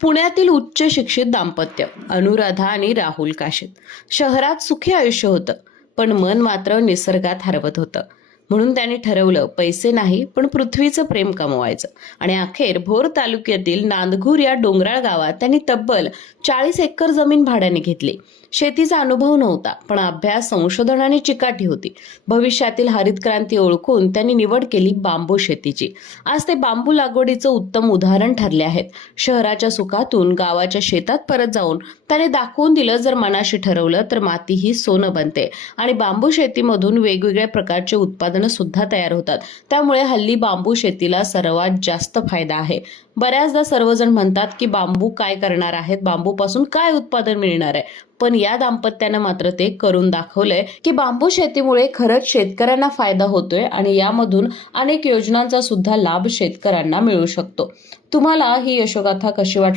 पुण्यातील उच्च शिक्षित दाम्पत्य अनुराधा आणि राहुल काशीत. शहरात सुखी आयुष्य होतं, पण मन मात्र निसर्गात हरवत होतं. म्हणून त्यांनी ठरवलं, पैसे नाही पण पृथ्वीचं प्रेम कमवायचं. आणि अखेर भोर तालुक्यातील नांदघूर या डोंगराळ गावात त्यांनी तब्बल 40 एकर जमीन भाड्याने घेतली. शेतीचा अनुभव नव्हता, पण अभ्यास, संशोधन आणि चिकाटी होती. भविष्यातील हरित क्रांती ओळखून त्यांनी निवड केली बांबू शेतीची. आज ते बांबू लागवडीचं उत्तम उदाहरण ठरले आहेत. शहराच्या सुखातून गावाच्या शेतात परत जाऊन त्याने दाखवून दिलं, जर मनाशी ठरवलं तर माती ही सोनं बनते. आणि बांबू शेतीमधून वेगवेगळ्या प्रकारचे उत्पादनं सुद्धा तयार होतात. त्यामुळे हल्ली बांबू शेतीला सर्वात जास्त फायदा आहे. बऱ्याचदा सर्वजण म्हणतात की बांबू काय करणार आहेत, बांबूपासून काय उत्पादन मिळणार आहे. पण या दाम्पत्यानं मात्र ते करून दाखवलंय की बांबू शेतीमुळे खरंच शेतकऱ्यांना फायदा होतोय आणि यामधून अनेक योजनांचा सुद्धा लाभ शेतकऱ्यांना मिळू शकतो. तुम्हाला ही यशोगाथा कशी वाटली?